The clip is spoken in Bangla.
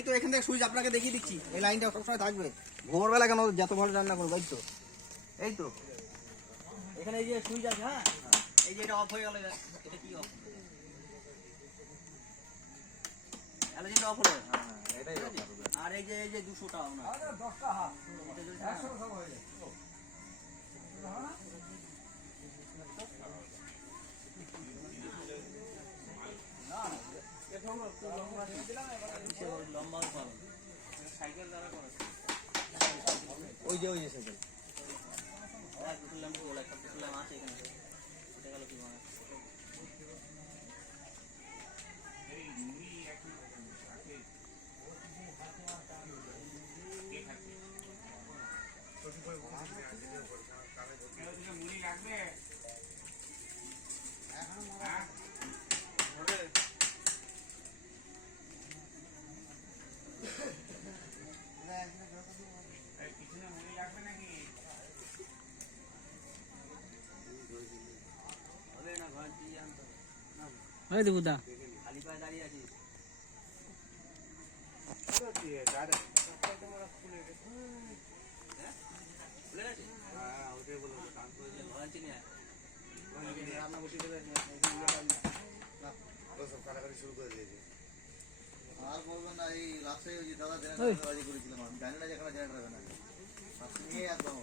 এই তো এখান থেকে সুইচ আপনাকে দেখিয়ে দিচ্ছি, এই লাইনটা সবসময় থাকবে। ভোরবেলা কেন যত ভালো রান্না করবো, এই তো এখানে এই যে সুইচ আছে। হ্যাঁ, এই যে এটা অফ হয়ে গেল, এটা কি অফ, হ্যালোজেনটা অফ হলো। এটাই আর এই যে 200টা না, 10টা হাত, এটা যদি 100 সব হয়ে যায়। ওই যে সাইকেল আছে এখানে, গেল কি মানে মুড়ি লাগবে। পিছনে মুড়ি লাগবে নাকি? হবে না, ঘর দিয়ে আনতে হবে। দেবুদা খালি পায়ে দাঁড়িয়ে আছিস। রান্না বসিয়ে দেবে, শুরু করে দিয়েছে। আর বলবেন না, এই রাস্তায় ওই দাদা জেনারেটর করেছিলাম, আমি জানি না যেখানে জেনারেটর হবে না, নিয়ে একদম